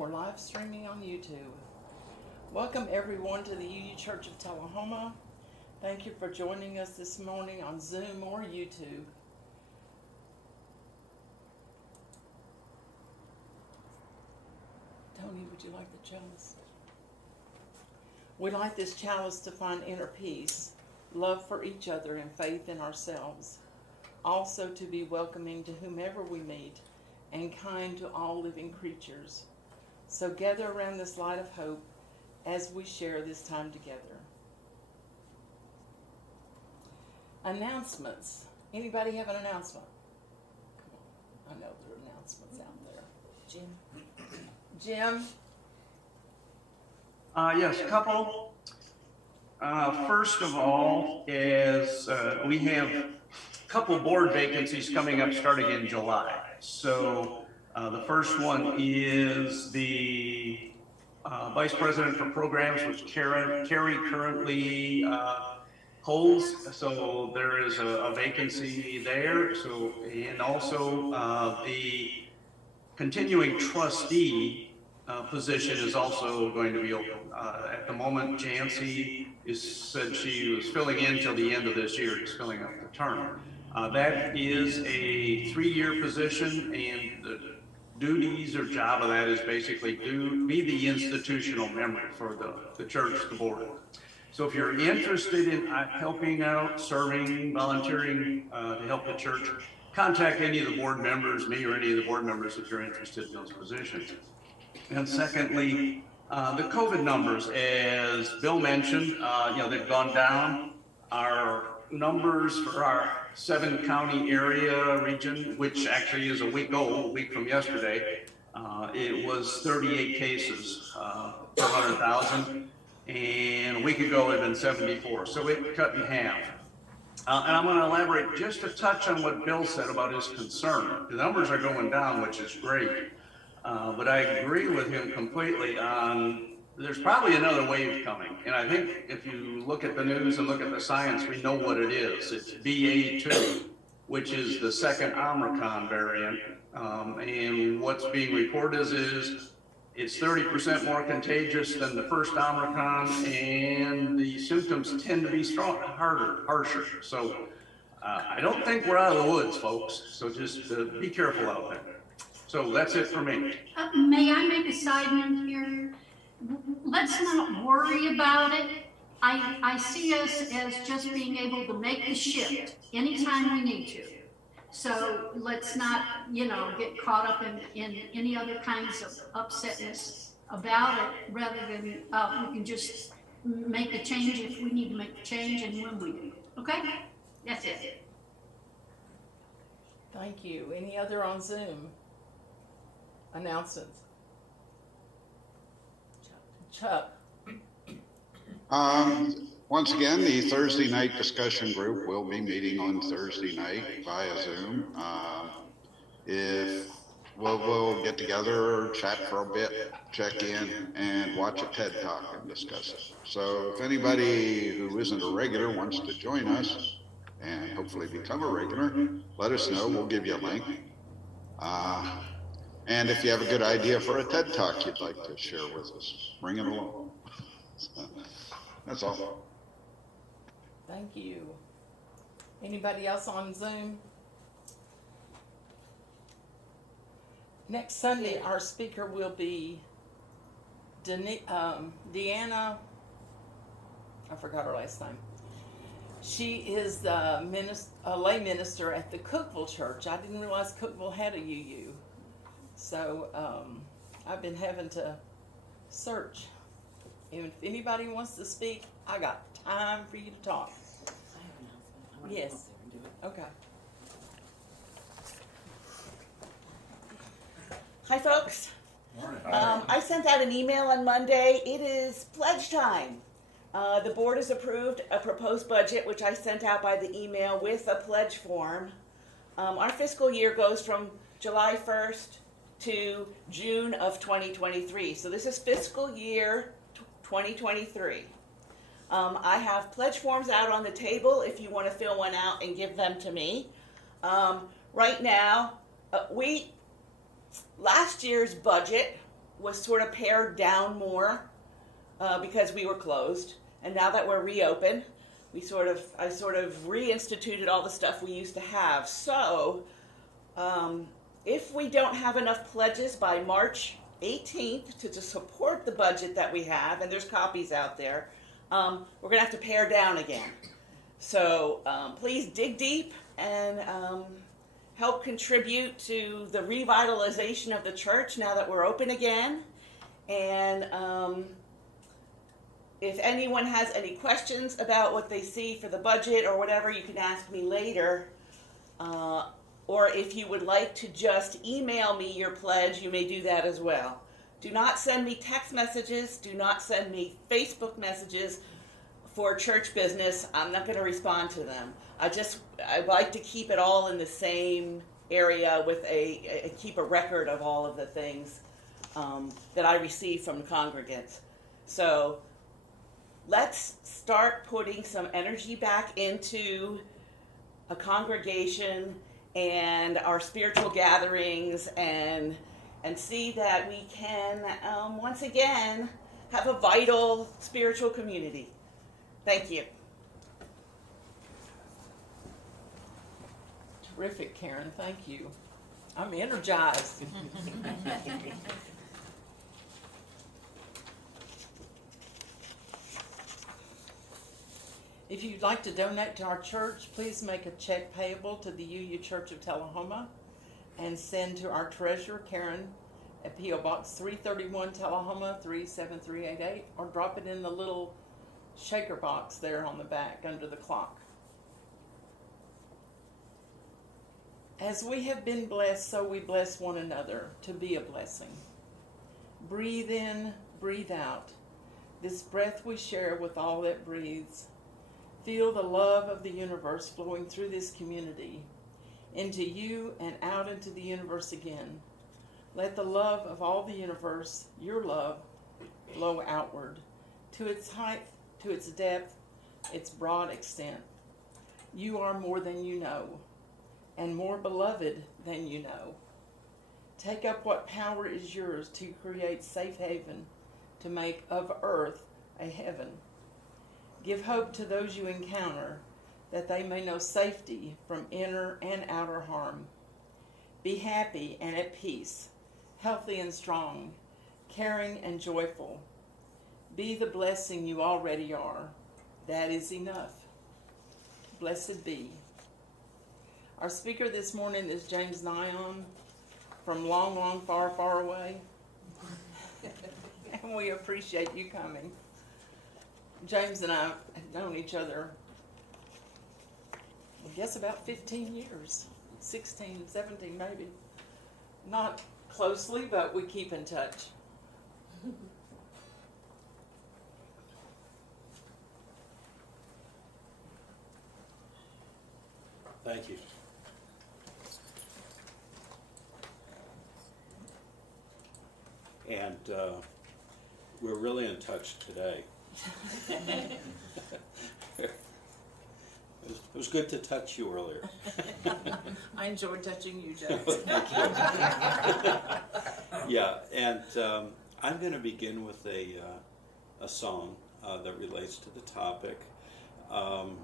we're live streaming on YouTube. Welcome everyone to the UU Church of Tullahoma. Thank you for joining us this morning on Zoom or YouTube. Tony, would you like the chalice? We light this chalice to find inner peace, love for each other, and faith in ourselves. Also to be welcoming to whomever we meet and kind to all living creatures. So gather around this light of hope as we share this time together. Announcements. Anybody have an announcement? Come on. I know there are announcements out there. Jim? Yes, a couple. First of all is we have a couple board vacancies coming up starting in July. So the first one is the Vice President for Programs, which Carrie currently holds. So there is a vacancy there. So, and also the continuing trustee position is also going to be open. At the moment, Jancy said she was filling in till the end of this year, just filling up the term. That is a 3-year position, and the duties or job of that is basically to be the institutional member for the church, the board. So if you're interested in helping out, serving, volunteering to help the church, contact any of the board members, me or any of the board members if you're interested in those positions. And secondly, the COVID numbers, as Bill mentioned, they've gone down. Our numbers for our 7-county area region, which actually is a week old, a week from yesterday, it was 38 cases per 100,000, and a week ago it had been 74, so it cut in half. And I'm going to elaborate just a touch on what Bill said about his concern. The numbers are going down, which is great, but I agree with him completely on there's probably another wave coming. And I think if you look at the news and look at the science, we know what it is. It's BA2, which is the second Omicron variant. And what's being reported is it's 30% more contagious than the first Omicron, and the symptoms tend to be harsher. So I don't think we're out of the woods, folks. So just be careful out there. So that's it for me. May I make a side note here? Let's not worry about it. I see us as just being able to make the shift anytime we need to. So let's not, get caught up in any other kinds of upsetness about it, rather than we can just make the change if we need to make the change and when we do. Okay? That's it. Thank you. Any other on Zoom? Announcements? Chuck. Once again, the Thursday night discussion group will be meeting on Thursday night via Zoom. If we'll get together, chat for a bit, check in, and watch a TED Talk and discuss it. So if anybody who isn't a regular wants to join us and hopefully become a regular, let us know. We'll give you a link. And if you have a good idea for a TED Talk you'd like to share with us, bring it along. So, that's all. Thank you. Anybody else on Zoom? Next Sunday, our speaker will be Deanna, I forgot her last name. She is the lay minister at the Cookville Church. I didn't realize Cookville had a UU. So I've been having to search. If anybody wants to speak, I got time for you to talk. I have an announcement. I want Yes. to go up there and do it. Okay. Hi, folks. Morning. I sent out an email on Monday. It is pledge time. The board has approved a proposed budget, which I sent out by the email with a pledge form. Our fiscal year goes from July 1st to June of 2023. So this is fiscal year 2023. I have pledge forms out on the table if you want to fill one out and give them to me. Right now, last year's budget was sort of pared down more because we were closed, and now that we're reopened, I sort of reinstituted all the stuff we used to have. So, if we don't have enough pledges by March 18th to support the budget that we have, and there's copies out there, we're going to have to pare down again. So please dig deep and help contribute to the revitalization of the church now that we're open again. And if anyone has any questions about what they see for the budget or whatever, you can ask me later. Or if you would like to just email me your pledge, you may do that as well. Do not send me text messages. Do not send me Facebook messages for church business. I'm not going to respond to them. I like to keep it all in the same area with keep a record of all of the things that I receive from congregants. So let's start putting some energy back into a congregation and our spiritual gatherings and see that we can once again have a vital spiritual community. Thank you. Terrific, Karen. Thank you. I'm energized. If you'd like to donate to our church, please make a check payable to the UU Church of Tullahoma and send to our treasurer, Karen, at P.O. Box 331, Tullahoma 37388, or drop it in the little shaker box there on the back under the clock. As we have been blessed, so we bless one another to be a blessing. Breathe in, breathe out. This breath we share with all that breathes. Feel the love of the universe flowing through this community, into you and out into the universe again. Let the love of all the universe, your love, flow outward to its height, to its depth, its broad extent. You are more than you know, and more beloved than you know. Take up what power is yours to create safe haven, to make of earth a heaven. Give hope to those you encounter, that they may know safety from inner and outer harm. Be happy and at peace, healthy and strong, caring and joyful. Be the blessing you already are. That is enough. Blessed be. Our speaker this morning is James Nihan from long, long, far, far away. And we appreciate you coming. James and I have known each other, I guess, about 15 years, 16, 17 maybe. Not closely, but we keep in touch. Thank you. And we're really in touch today. It was good to touch you earlier. I enjoyed touching you, James. Yeah, and I'm going to begin with a song that relates to the topic. And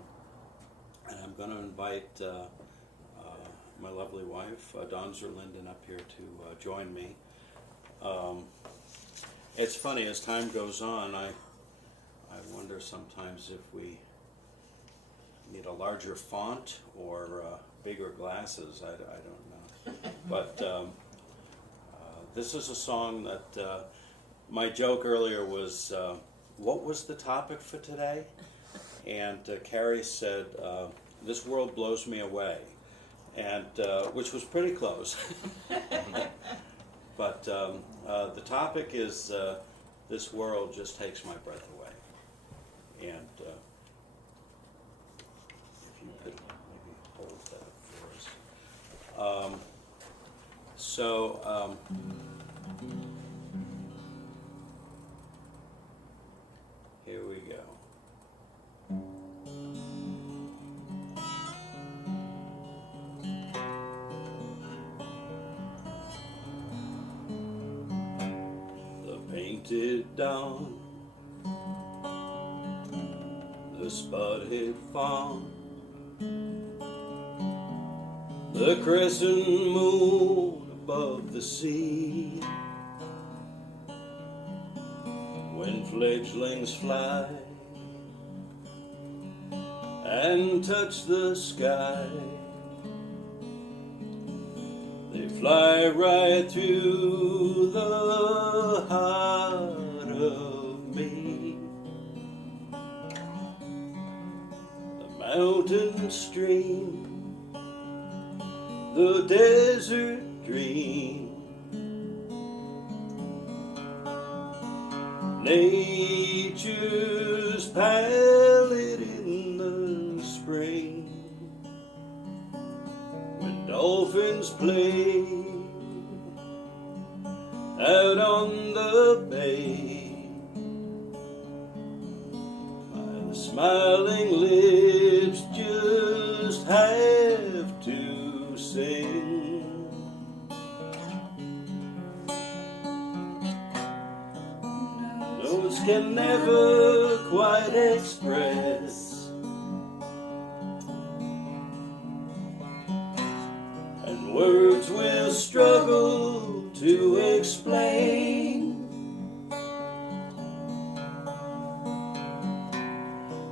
I'm going to invite my lovely wife, Dawn Zerlinden, up here to join me. It's funny, as time goes on, I wonder sometimes if we need a larger font or bigger glasses. I don't know. But this is a song that my joke earlier was, what was the topic for today? And Carrie said, this world blows me away, and which was pretty close. But the topic is, this world just takes my breath away. And if you could maybe hold that for us. Here we go. painted dawn, the spotted fawn, the crescent moon above the sea. When fledglings fly and touch the sky, they fly right through the heart of me. The mountain stream, the desert dream, nature's palette in the spring, when dolphins play out on the bay, my smiling lips just have to sing. Notes can never quite express, and words will struggle to explain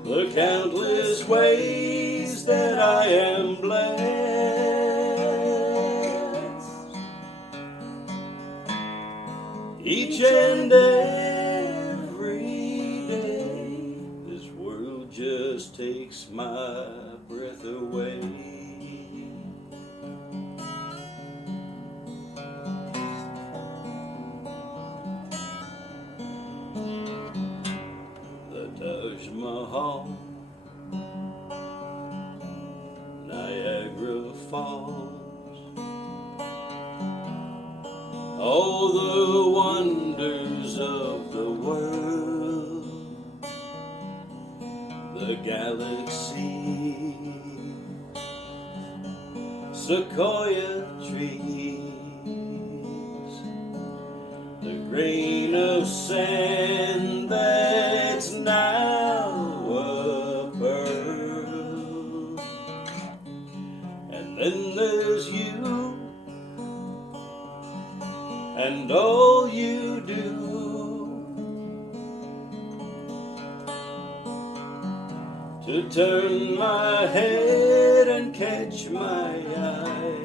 the countless ways that I am blessed. Each and every day, this world just takes my breath away. The Taj Mahal, Niagara Falls, all the wonders of the world, the galaxy, sequoia trees, the grain of sand that's now a pearl, and then there's you and all you do. To turn my head and catch my eye.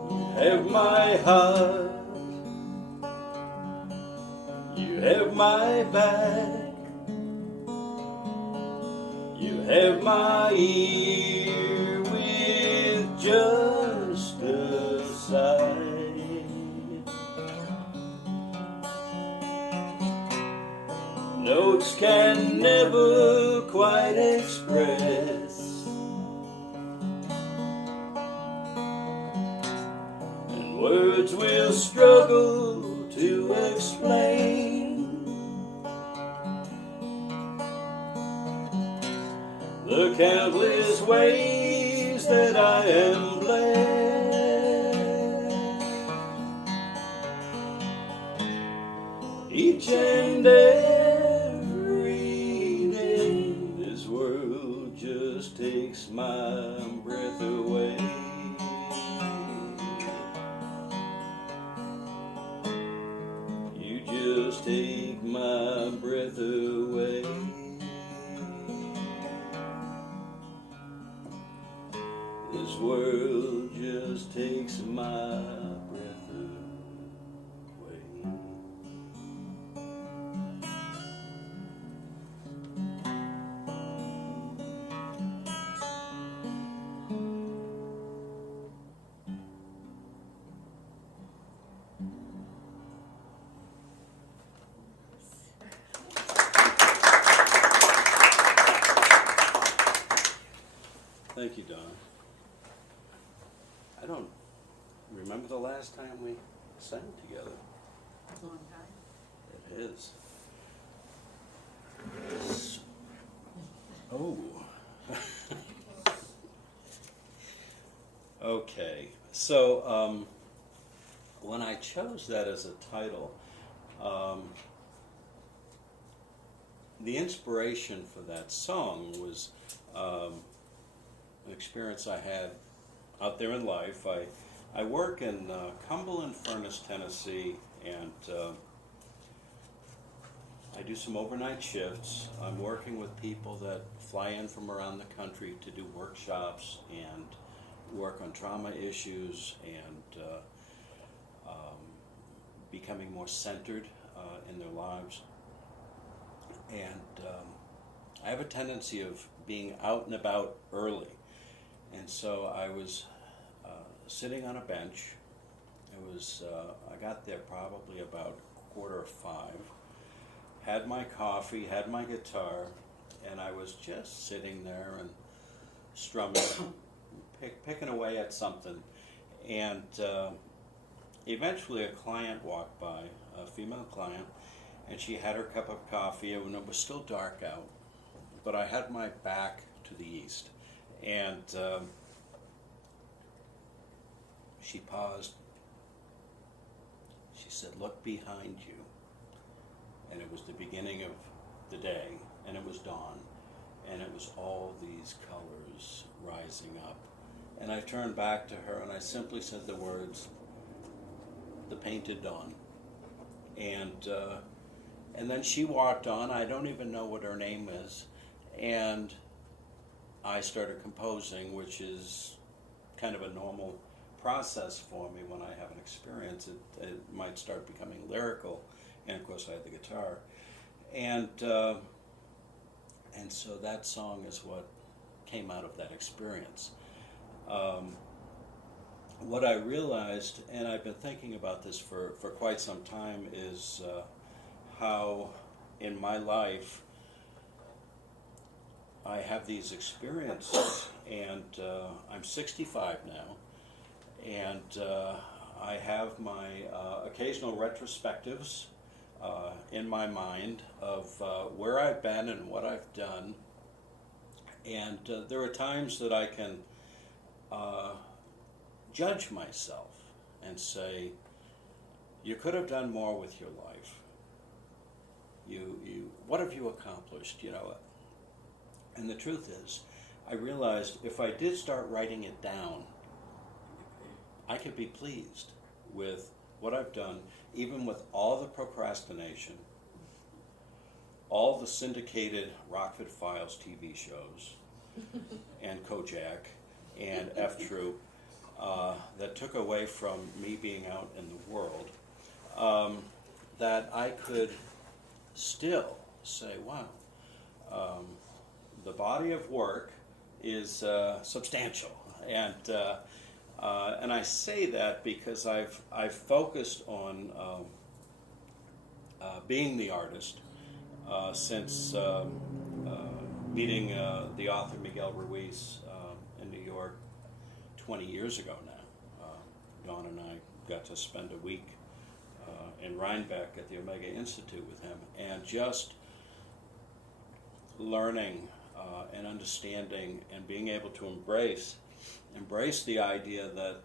You have my heart, you have my back, you have my ear with just a sigh. Notes can never quite express, and words will struggle to explain the countless ways that I am blessed. Each and every day, this world just takes my breath away. You just take my breath away. This world just takes my breath away. Thank you, Donna. I don't remember the last time we sang together. Long time. It is. Oh. Okay. So, when I chose that as a title, the inspiration for that song was an experience I had out there in life. I work in Cumberland Furnace, Tennessee, and I do some overnight shifts. I'm working with people that fly in from around the country to do workshops and work on trauma issues and becoming more centered in their lives. And I have a tendency of being out and about early. And so I was sitting on a bench. It was, I got there probably about 4:45, had my coffee, had my guitar, and I was just sitting there and strumming, picking away at something. And eventually a client walked by, a female client, and she had her cup of coffee, and it was still dark out, but I had my back to the east. And she paused. She said, "Look behind you." And it was the beginning of the day, and it was dawn, and it was all these colors rising up. And I turned back to her, and I simply said the words, "The painted dawn." And then she walked on. I don't even know what her name is. And I started composing, which is kind of a normal process for me when I have an experience. It might start becoming lyrical, and of course I had the guitar. And so that song is what came out of that experience. What I realized, and I've been thinking about this for quite some time, is how in my life I have these experiences, and I'm 65 now, and I have my occasional retrospectives in my mind of where I've been and what I've done, and there are times that I can judge myself and say, you could have done more with your life. What have you accomplished, And the truth is, I realized if I did start writing it down, I could be pleased with what I've done, even with all the procrastination, all the syndicated Rockford Files TV shows, and Kojak, and F Troop, that took away from me being out in the world, that I could still say, wow, the body of work is substantial, and I say that because I've focused on being the artist since meeting the author Miguel Ruiz in New York 20 years ago now. Dawn and I got to spend a week in Rhinebeck at the Omega Institute with him, and just learning and understanding and being able to embrace the idea that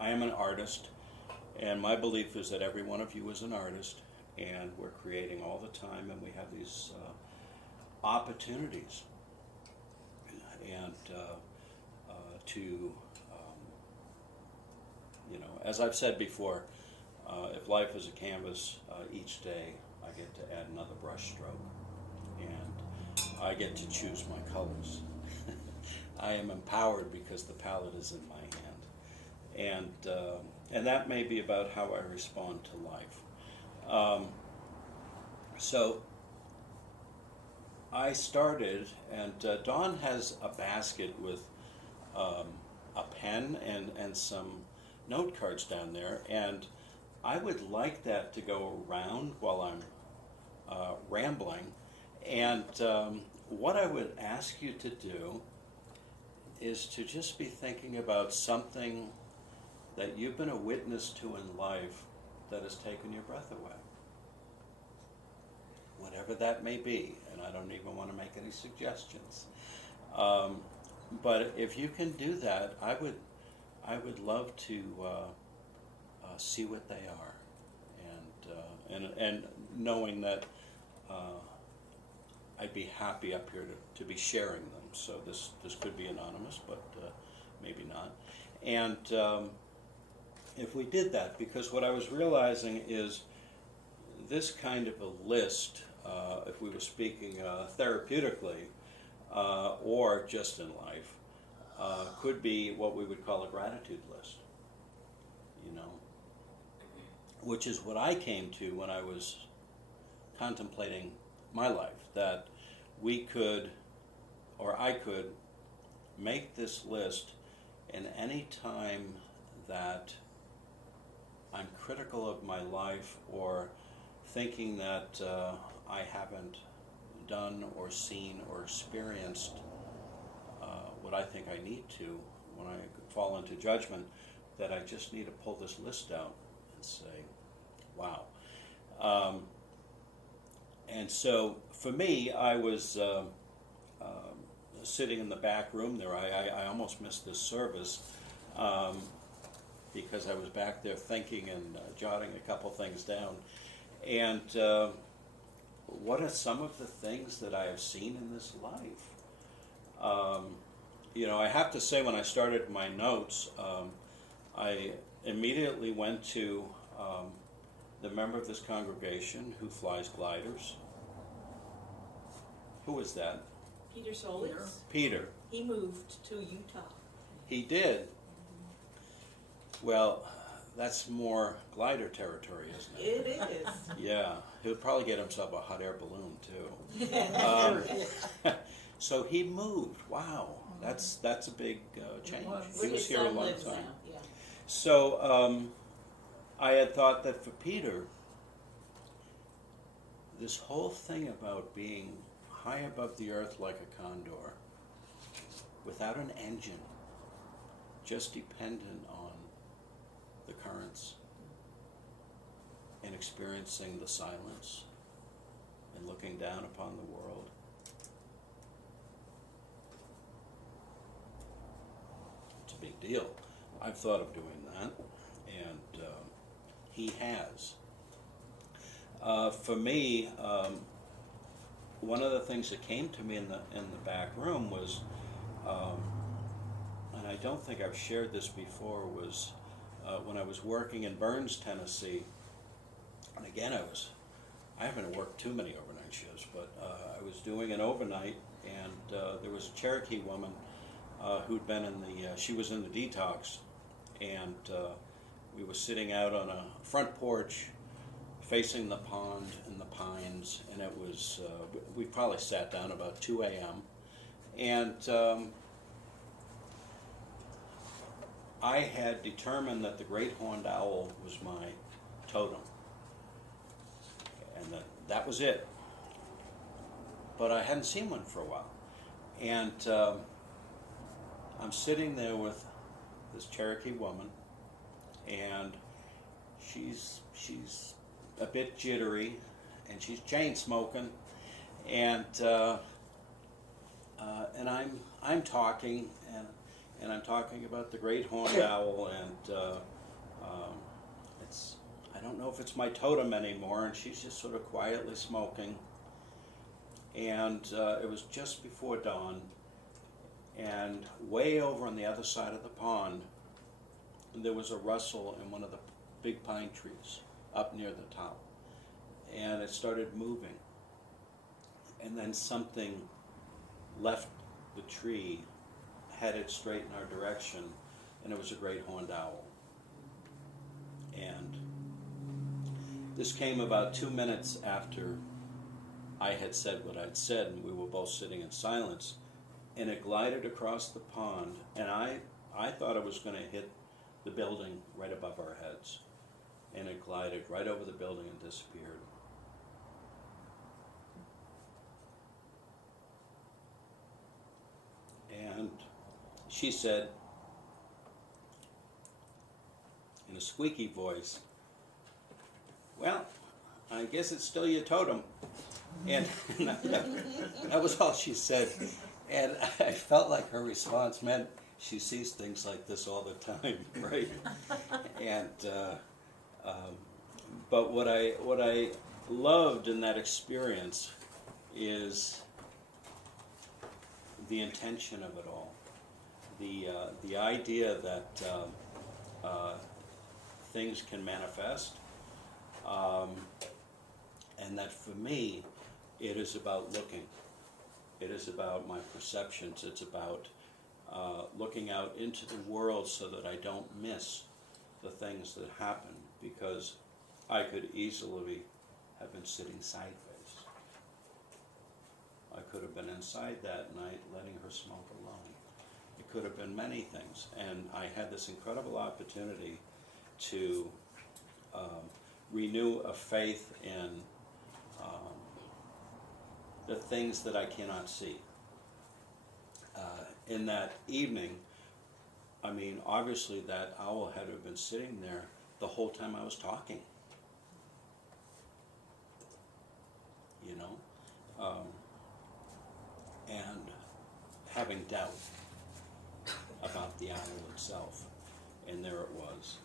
I am an artist, and my belief is that every one of you is an artist, and we're creating all the time, and we have these opportunities, and to as I've said before, if life is a canvas, each day I get to add another brush stroke, and I get to choose my colors. I am empowered because the palette is in my hand, and that may be about how I respond to life. So I started, and Dawn has a basket with a pen and some note cards down there, and I would like that to go around while I'm rambling. And what I would ask you to do is to just be thinking about something that you've been a witness to in life that has taken your breath away. Whatever that may be, and I don't even want to make any suggestions. But if you can do that, I would love to see what they are, and knowing that I'd be happy up here to be sharing them. So this could be anonymous, but maybe not. And if we did that, because what I was realizing is this kind of a list, if we were speaking therapeutically or just in life, could be what we would call a gratitude list, you know, which is what I came to when I was contemplating my life, that we could, or I could, make this list, and any time that I'm critical of my life or thinking that I haven't done or seen or experienced what I think I need to, when I fall into judgment, that I just need to pull this list out and say, wow. And so for me, I was sitting in the back room there. I almost missed this service because I was back there thinking and jotting a couple things down. And what are some of the things that I have seen in this life? You know, I have to say, when I started my notes, I immediately went to the member of this congregation who flies gliders. Who is that? Peter Solis. Peter. He moved to Utah. He did. Well, that's more glider territory, isn't it? It is. Yeah, he'll probably get himself a hot air balloon too. So he moved. Wow, that's a big change. He was here a long time. Yeah. So I had thought that for Peter, this whole thing about being high above the earth like a condor, without an engine, just dependent on the currents, and experiencing the silence, and looking down upon the world. It's a big deal. I've thought of doing that, and he has. For me, one of the things that came to me in the back room was, and I don't think I've shared this before, was when I was working in Burns, Tennessee. And again, I haven't worked too many overnight shifts, but I was doing an overnight, and there was a Cherokee woman who'd been in she was in the detox, and we were sitting out on a front porch facing the pond and the pines, and it was, we probably sat down about 2 a.m. And I had determined that the great horned owl was my totem, and that was it. But I hadn't seen one for a while. And I'm sitting there with this Cherokee woman, and she's a bit jittery, and she's chain smoking, and I'm talking, and I'm talking about the great horned owl, and I don't know if it's my totem anymore, and she's just sort of quietly smoking, and it was just before dawn, and way over on the other side of the pond, there was a rustle in one of the big pine trees up near the top, and it started moving, and then something left the tree, headed straight in our direction, and it was a great horned owl. And this came about 2 minutes after I had said what I'd said, and we were both sitting in silence, and it glided across the pond, and I thought it was going to hit the building right above our heads, and it glided right over the building and disappeared. And she said, in a squeaky voice, "Well, I guess it's still your totem." And that was all she said. And I felt like her response meant she sees things like this all the time, right? And But what I loved in that experience is the intention of it all, the idea that things can manifest, and that for me, it is about looking. It is about my perceptions. It's about looking out into the world so that I don't miss the things that happen, because I could easily have been sitting sideways. I could have been inside that night letting her smoke alone. It could have been many things. And I had this incredible opportunity to renew a faith in the things that I cannot see. In that evening, I mean, obviously that owl had to have been sitting there the whole time I was talking. You know? And having doubt about the owl itself. And there it was.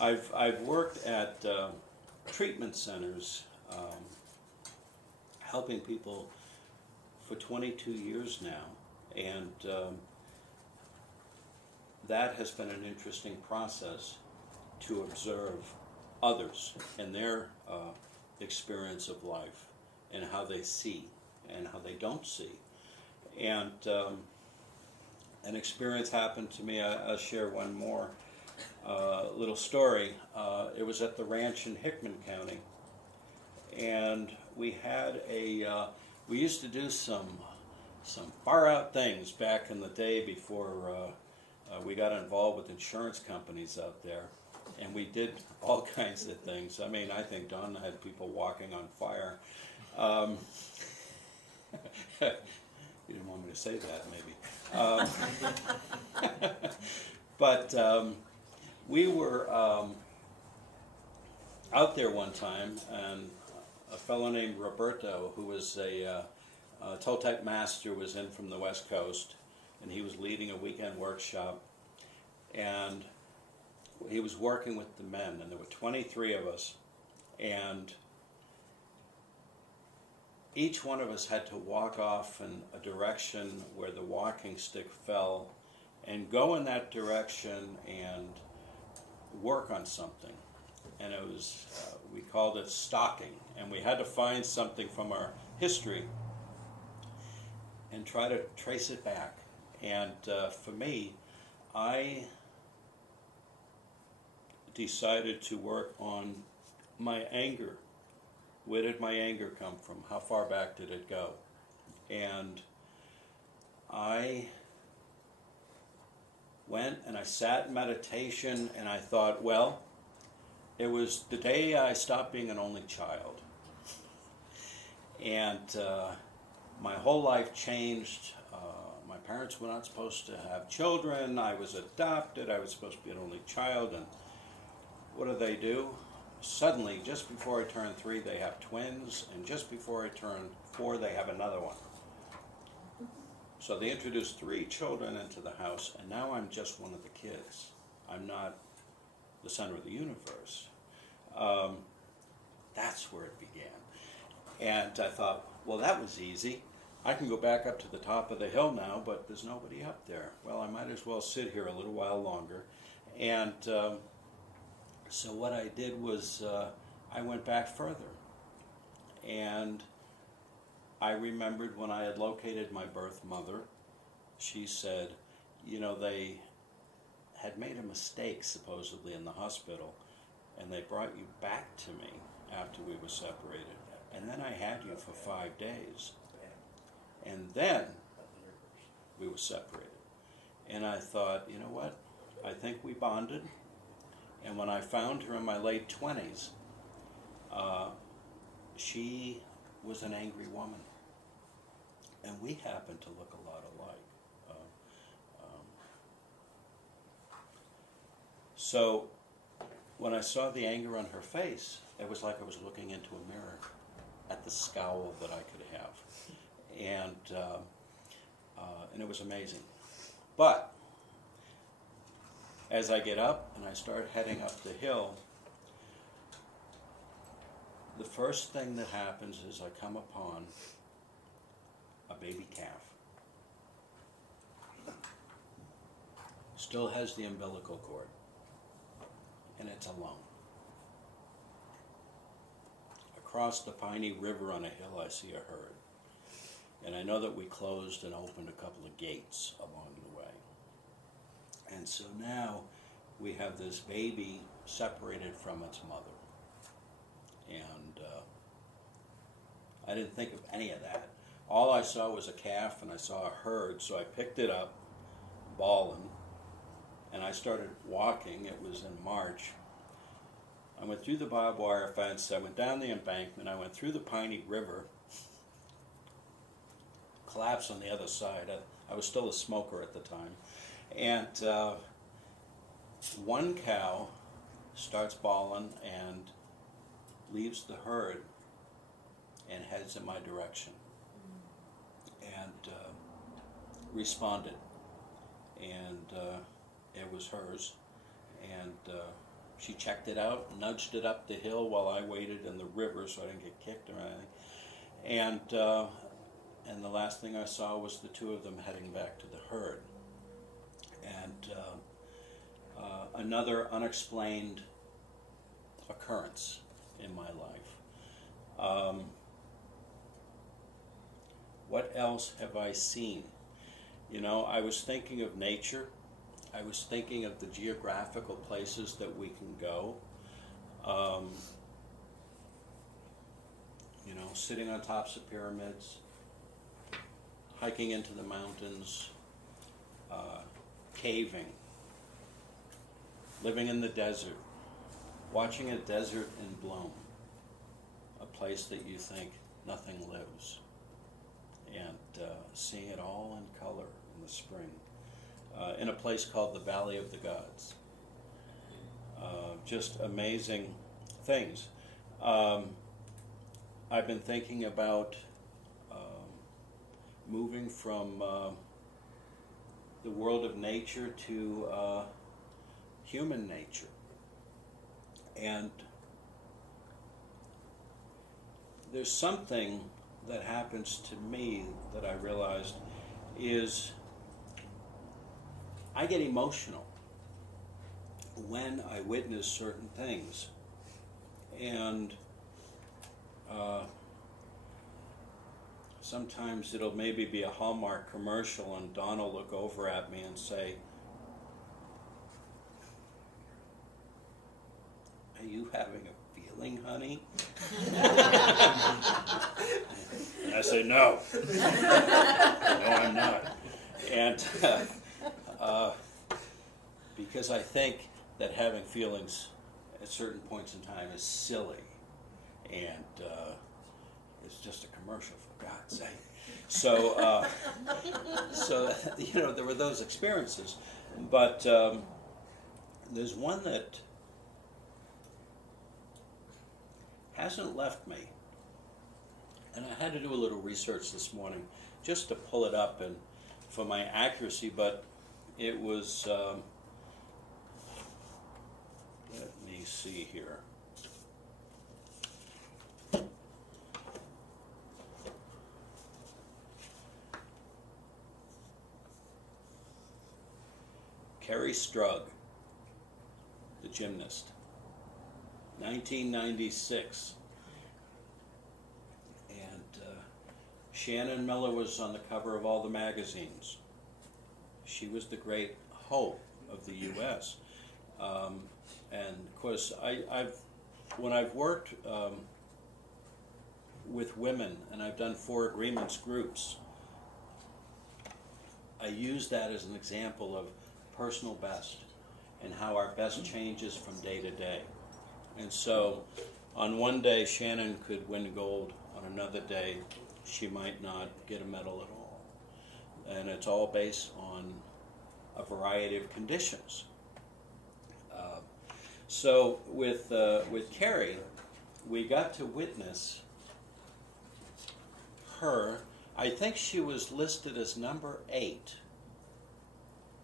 I've worked at treatment centers, helping people for 22 years now, and that has been an interesting process to observe others and their experience of life and how they see and how they don't see. And an experience happened to me. I'll share one more little story. It was at the ranch in Hickman County, and we had we used to do some far out things back in the day before we got involved with insurance companies out there, and we did all kinds of things. I mean, I think Don had people walking on fire. You didn't want me to say that, maybe. But we were out there one time, and a fellow named Roberto, who was a toe-type master, was in from the West Coast, and he was leading a weekend workshop, and he was working with the men, and there were 23 of us, and each one of us had to walk off in a direction where the walking stick fell and go in that direction and work on something. And it was, we called it stalking, and we had to find something from our history and try to trace it back. And for me, I decided to work on my anger. Where did my anger come from? How far back did it go? And I went and I sat in meditation, and I thought, well, it was the day I stopped being an only child. And my whole life changed. My parents were not supposed to have children. I was adopted. I was supposed to be an only child. And what do? Suddenly, just before I turned 3, they have twins. And just before I turned 4, they have another one. So they introduced 3 children into the house, and now I'm just one of the kids. I'm not the center of the universe. That's where it began. And I thought, well, that was easy. I can go back up to the top of the hill now, but there's nobody up there. Well, I might as well sit here a little while longer. And so what I did was I went back further. And I remembered when I had located my birth mother, she said, you know, they had made a mistake supposedly in the hospital, and they brought you back to me after we were separated. And then I had you for 5 days. And then we were separated. And I thought, you know what? I think we bonded. And when I found her in my late 20s, she was an angry woman. And we happened to look a lot alike. So when I saw the anger on her face, it was like I was looking into a mirror at the scowl that I could have. And it was amazing. But as I get up and I start heading up the hill, the first thing that happens is I come upon a baby calf. Still has the umbilical cord, and it's alone. Across the Piney River on a hill, I see a herd. And I know that we closed and opened a couple of gates along the way. And so now we have this baby separated from its mother. And I didn't think of any of that. All I saw was a calf and I saw a herd, so I picked it up, bawling, and I started walking. It was in March. I went through the barbed wire fence, I went down the embankment, I went through the Piney River, collapsed on the other side. I was still a smoker at the time. And one cow starts bawling and leaves the herd and heads in my direction. And responded. And it was hers. And she checked it out, nudged it up the hill while I waited in the river so I didn't get kicked or anything. And the last thing I saw was the two of them heading back to the herd. And another unexplained occurrence in my life. What else have I seen? You know, I was thinking of nature. I was thinking of the geographical places that we can go. You know, sitting on tops of pyramids, hiking into the mountains, caving, living in the desert, watching a desert in bloom, a place that you think nothing lives, and seeing it all in color in the spring. In a place called the Valley of the Gods. Just amazing things. I've been thinking about moving from the world of nature to human nature. And there's something that happens to me that I realized is I get emotional when I witness certain things. And sometimes it'll maybe be a Hallmark commercial and Don will look over at me and say, "Are you having a feeling, honey?" And I say, "No. No, I'm not." And because I think that having feelings at certain points in time is silly, and it's just a commercial, for God's sake. So, so you know, there were those experiences, but there's one that hasn't left me, and I had to do a little research this morning just to pull it up and for my accuracy, but it was. Let me see here. Carrie Strug, the gymnast, 1996. And Shannon Miller was on the cover of all the magazines. She was the great hope of the U.S. And of course, when I've worked with women, and I've done 4 agreements groups, I use that as an example of personal best and how our best changes from day to day. And so on one day Shannon could win gold, on another day she might not get a medal at all. And it's all based on a variety of conditions. So with Carrie, we got to witness her. I think she was listed as number 8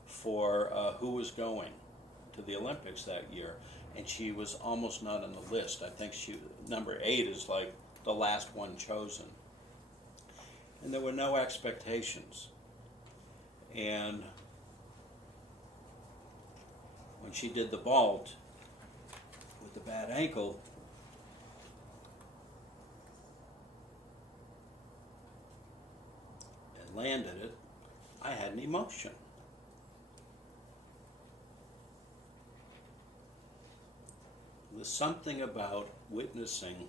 for who was going. to the Olympics that year, and she was almost not on the list. I think number 8 is like the last one chosen. And there were no expectations. And when she did the vault with the bad ankle, and landed it, I had an emotion. There's something about witnessing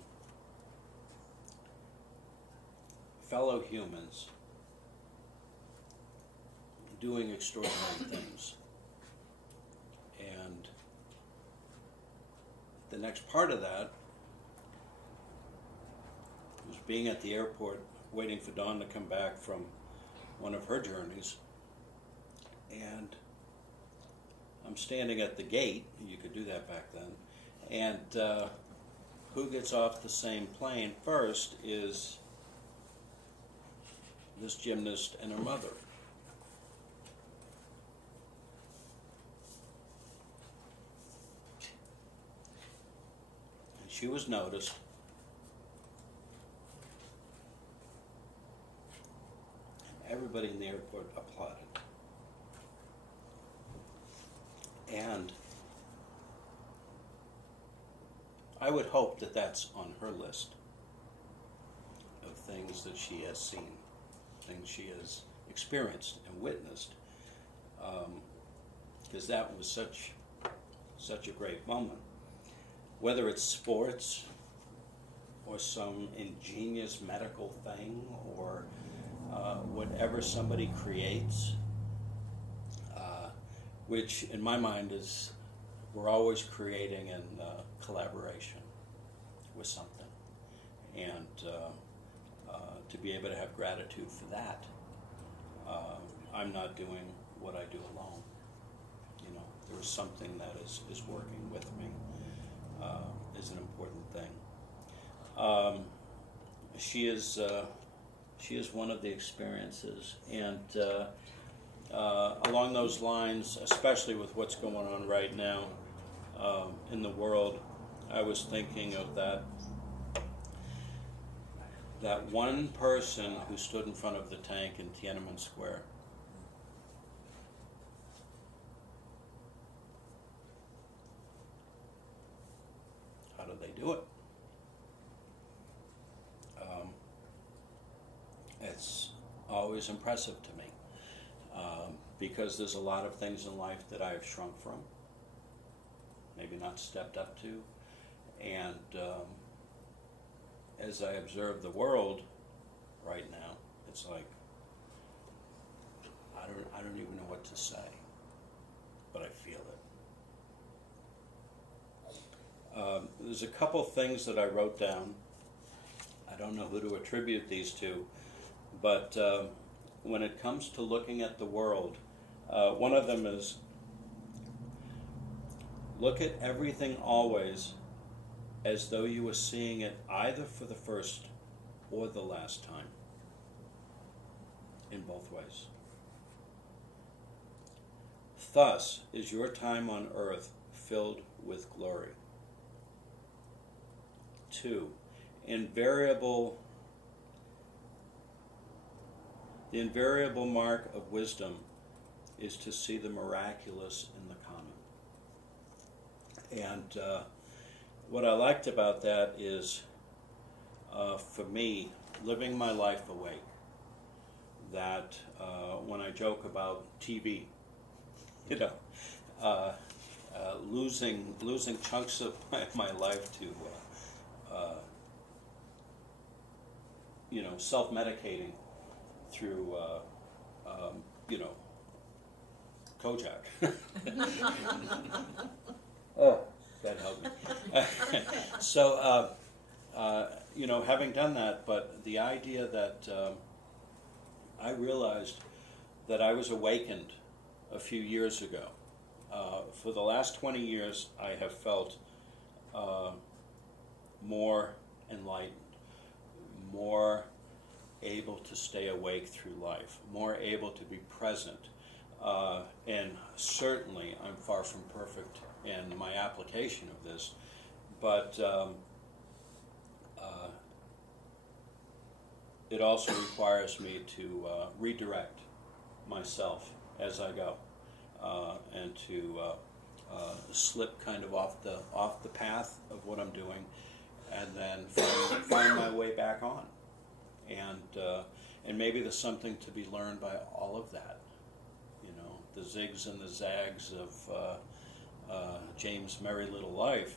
fellow humans doing extraordinary things. And the next part of that was being at the airport waiting for Dawn to come back from one of her journeys. And I'm standing at the gate, you could do that back then, and who gets off the same plane first is this gymnast and her mother. And she was noticed. Everybody in the airport applauded. And I would hope that that's on her list of things that she has seen, things she has experienced and witnessed, because that was such a great moment. Whether it's sports or some ingenious medical thing or whatever somebody creates, which in my mind is we're always creating in collaboration with something, and to be able to have gratitude for that. I'm not doing what I do alone. You know, there's something that is working with me, is an important thing. She is one of the experiences, and along those lines, especially with what's going on right now in the world, I was thinking of that one person who stood in front of the tank in Tiananmen Square. How did they do it? It's always impressive to me, because there's a lot of things in life that I have shrunk from, maybe not stepped up to, and as I observe the world right now, it's like I don't even know what to say, but I feel it. There's a couple things that I wrote down. I don't know who to attribute these to, but when it comes to looking at the world, one of them is look at everything always as though you were seeing it either for the first or the last time, in both ways. Thus is your time on earth filled with glory. 2, the invariable mark of wisdom is to see the miraculous in the common. And what I liked about that is, for me, living my life awake, that when I joke about TV, you know, losing chunks of my life to, you know, self-medicating through, you know, Kojak. Oh, that helped me. So, you know, having done that, but the idea that I realized that I was awakened a few years ago. For the last 20 years, I have felt more enlightened, more able to stay awake through life, more able to be present, And certainly I'm far from perfect in my application of this, but it also requires me to redirect myself as I go, and to slip kind of off the path of what I'm doing, and then find my way back on. And maybe there's something to be learned by all of that, you know, the zigs and the zags of James' merry little life.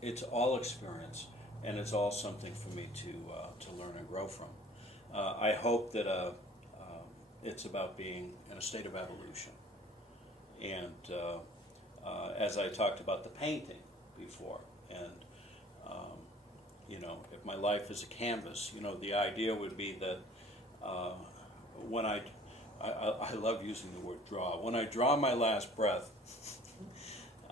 It's all experience, and it's all something for me to learn and grow from. I hope that it's about being in a state of evolution. And as I talked about the painting before, and you know, if my life is a canvas, you know, the idea would be that when I love using the word draw. When I draw my last breath,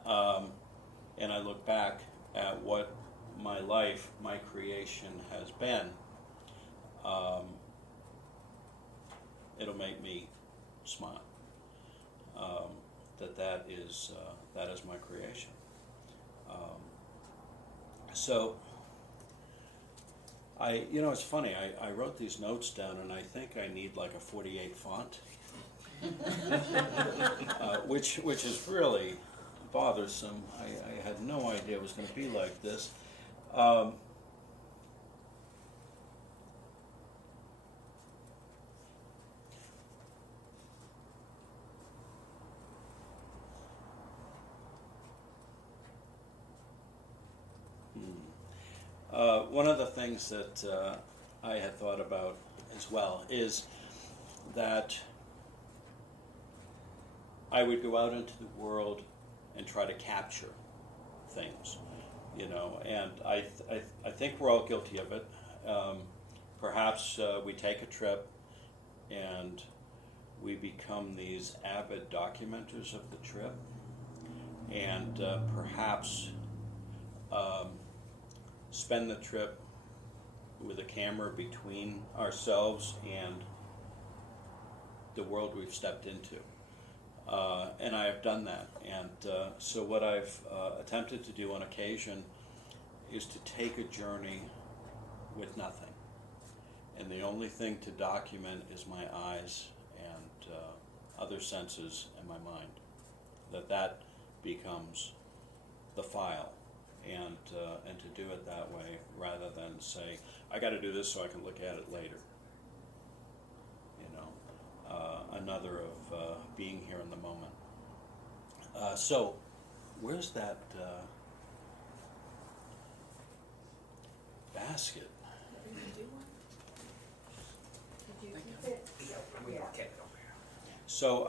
and I look back at what my life, my creation has been, it'll make me smile. That is my creation. So you know, it's funny. I wrote these notes down, and I think I need like a 48 font, which is really bothersome. I had no idea it was going to be like this. One of the things that I had thought about as well is that I would go out into the world and try to capture things, you know, and I think we're all guilty of it. Perhaps we take a trip and we become these avid documenters of the trip, and perhaps spend the trip with a camera between ourselves and the world we've stepped into. And I have done that. And so what I've attempted to do on occasion is to take a journey with nothing. And the only thing to document is my eyes and other senses and my mind. That becomes the file. And to do it that way, rather than say, I got to do this so I can look at it later. You know, another of being here in the moment. So, where's that basket? So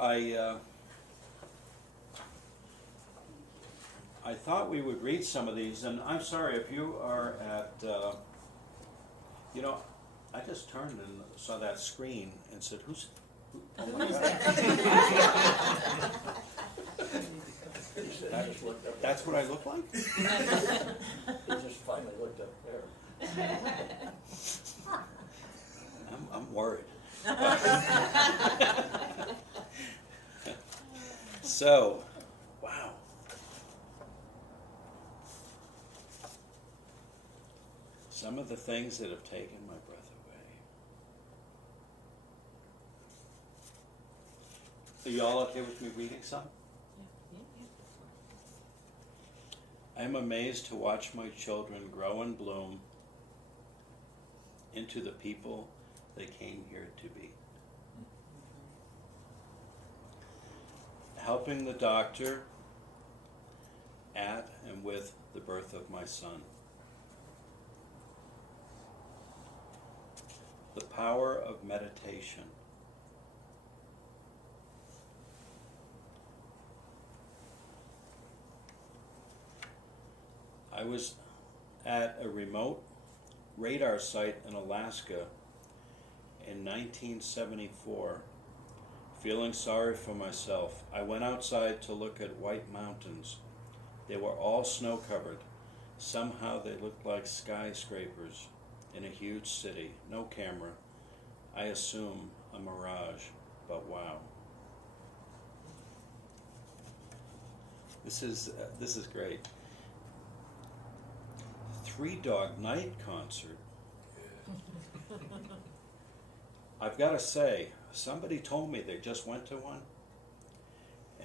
I thought we would read some of these, and I'm sorry if you are at, you know, I just turned and saw that screen and said, who That's what I look like? He just finally looked up there. I'm worried. So, wow. Some of the things that have taken my breath away. Are you all okay with me reading some? I am amazed to watch my children grow and bloom into the people they came here to be. Helping the doctor at and with the birth of my son. The power of meditation. I was at a remote radar site in Alaska in 1974, feeling sorry for myself. I went outside to look at white mountains. They were all snow-covered. Somehow they looked like skyscrapers in a huge city, no camera. I assume a mirage, but wow. This is great. 3 Dog Night concert. I've got to say, somebody told me they just went to one,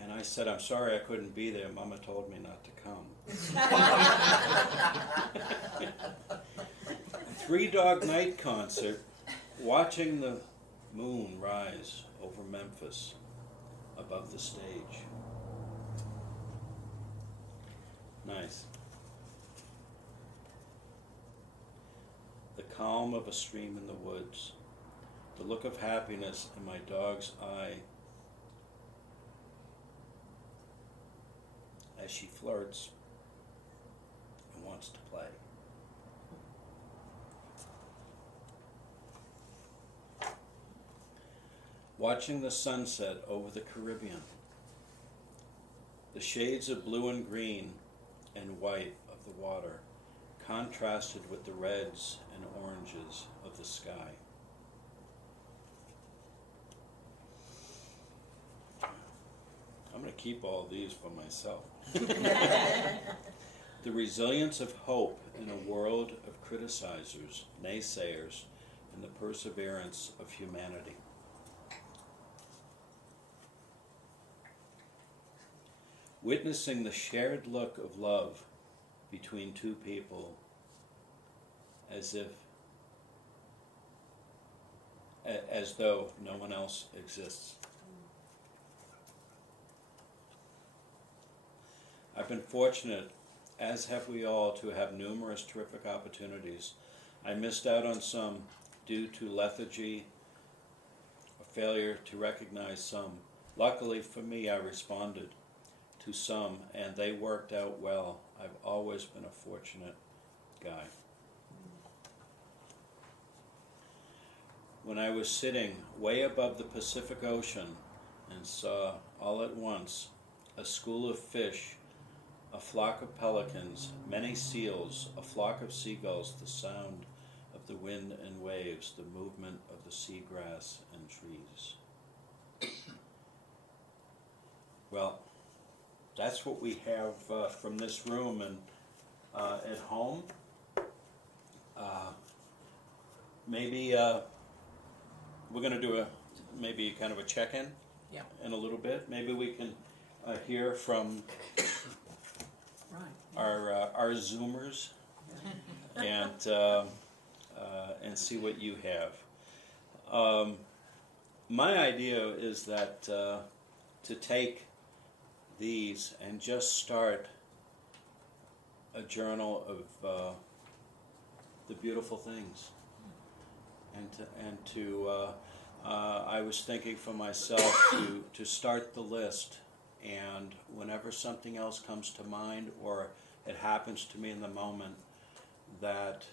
and I said, I'm sorry I couldn't be there. Mama told me not to come. 3 Dog Night concert, watching the moon rise over Memphis above the stage. Nice. The calm of a stream in the woods, the look of happiness in my dog's eye as she flirts and wants to play. Watching the sunset over the Caribbean, the shades of blue and green and white of the water contrasted with the reds and oranges of the sky. I'm going to keep all these for myself. The resilience of hope in a world of criticizers, naysayers, and the perseverance of humanity. Witnessing the shared look of love between 2 people as though no one else exists. I've been fortunate, as have we all, to have numerous terrific opportunities. I missed out on some due to lethargy or failure to recognize some. Luckily for me, I responded to some, and they worked out well. I've always been a fortunate guy. When I was sitting way above the Pacific Ocean and saw all at once a school of fish, a flock of pelicans, many seals, a flock of seagulls, the sound of the wind and waves, the movement of the seagrass and trees. Well, that's what we have from this room and at home. Maybe we're going to do maybe kind of a check-in in a little bit. Maybe we can hear from our Zoomers and see what you have. My idea is that to take these and just start a journal of the beautiful things, and to I was thinking for myself to start the list, and whenever something else comes to mind or it happens to me in the moment, that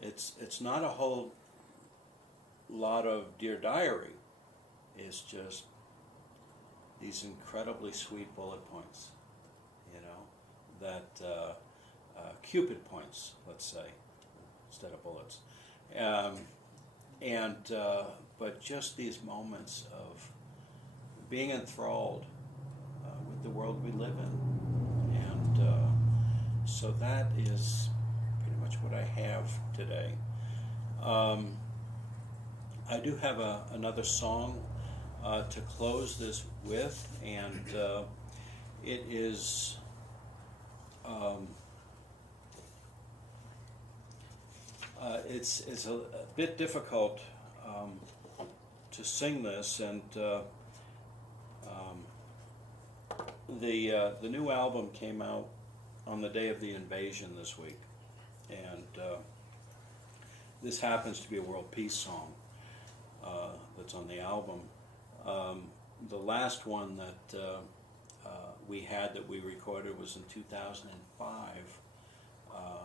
it's not a whole lot of Dear Diary. It's just these incredibly sweet bullet points, that Cupid points, let's say, instead of bullets. But just these moments of being enthralled with the world we live in. And so that is pretty much what I have today. I do have another song to close this with, and it is it's a bit difficult to sing this, and the new album came out on the day of the invasion this week, and this happens to be a world peace song that's on the album. The last one that we had that we recorded was in 2005.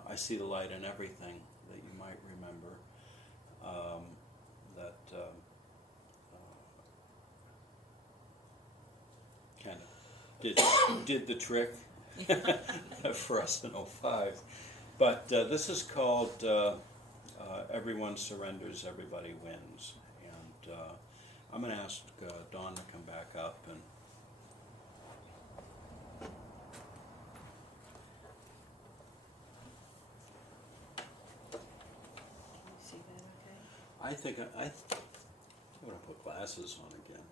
I See the Light in Everything, that you might remember. That kind of did the trick for us in '05. But this is called everyone surrenders, everybody wins. And I'm going to ask Dawn to come back up and See that okay? I think I'm going to put glasses on again.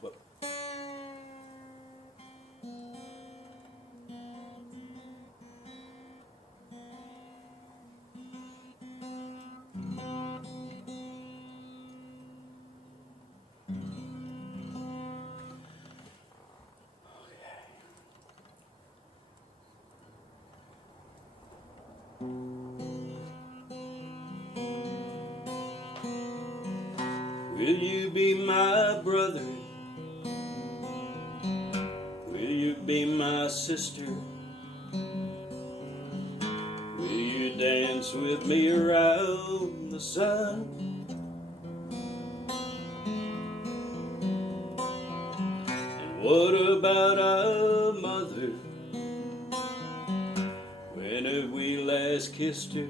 Whoop. Will you be my brother? Will you be my sister? Will you dance with me around the sun? And what about our mother? When have we last kissed her?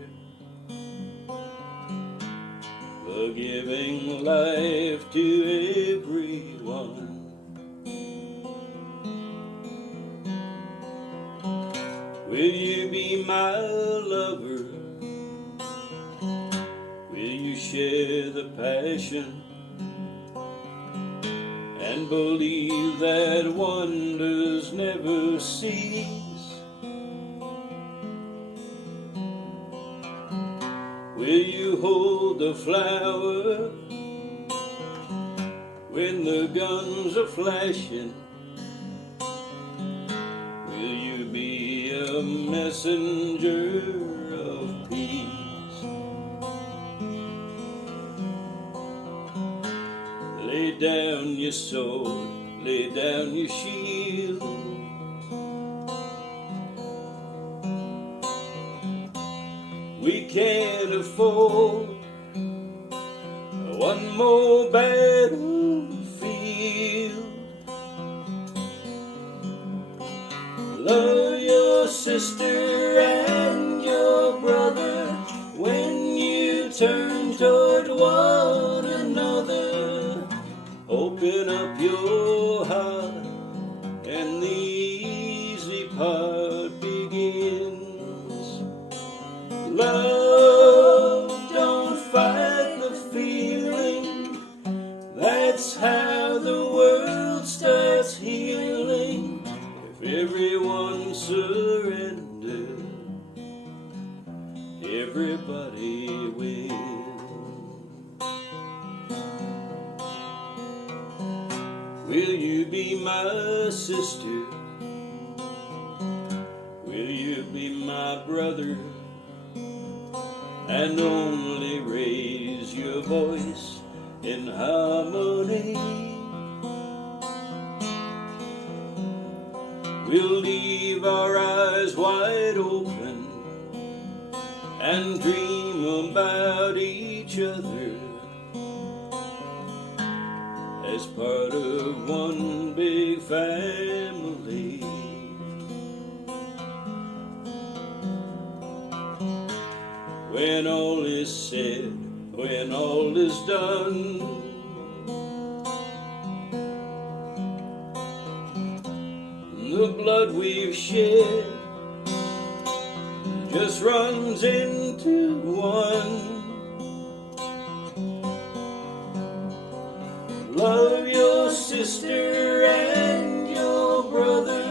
Giving life to everyone. Will you be my lover? Will you share the passion and believe that wonders never cease? Will you hold the flower when the guns are flashing? Will you be a messenger of peace? Lay down your sword, lay down your shield. We can't afford one more battlefield. Love your sister and your brother when you turn toward one another. Open up your heart and the easy part begins. Love, don't fight the feeling. That's how the world starts healing. If everyone surrendered, everybody wins. Will you be my sister? Will you be my brother? And only raise your voice in harmony. We'll leave our eyes wide open and dream about each other as part of one big family. When all is said, when all is done, the blood we've shed just runs into one. Love your sister and your brother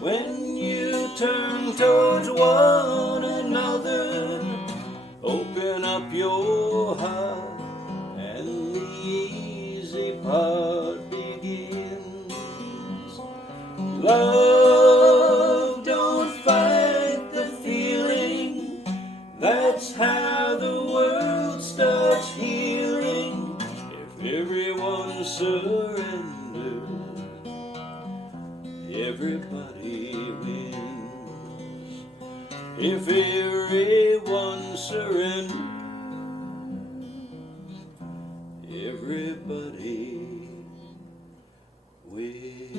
when you turn towards one another. Open up your heart and the easy part begins. Love, don't fight the feeling. That's how the world starts healing. If everyone surrenders, everybody wins. If everyone surrenders, everybody wins.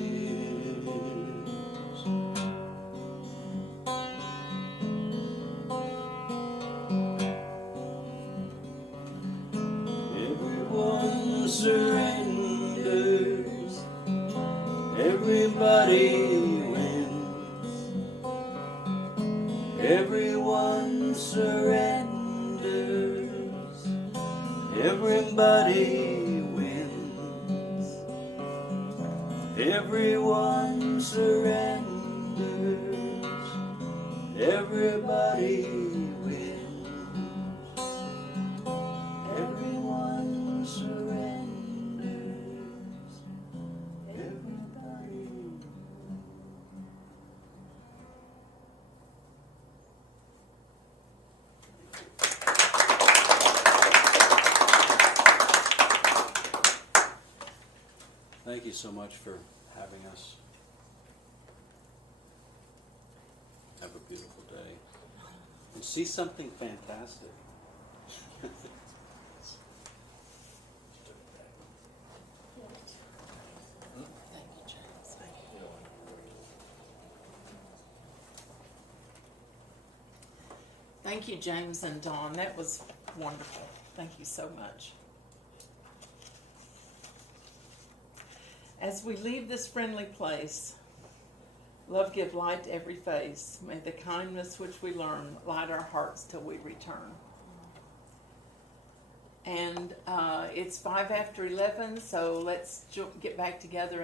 Everyone surrenders. Everybody wins. Everyone surrenders. Everybody wins. Everyone surrenders. Everybody wins. Thank you so much for having us. Have a beautiful day. And see something fantastic. Thank you, James and Dawn. That was wonderful. Thank you so much. As we leave this friendly place, love give light to every face. May the kindness which we learn light our hearts till we return. And it's 5 after 11, so let's get back together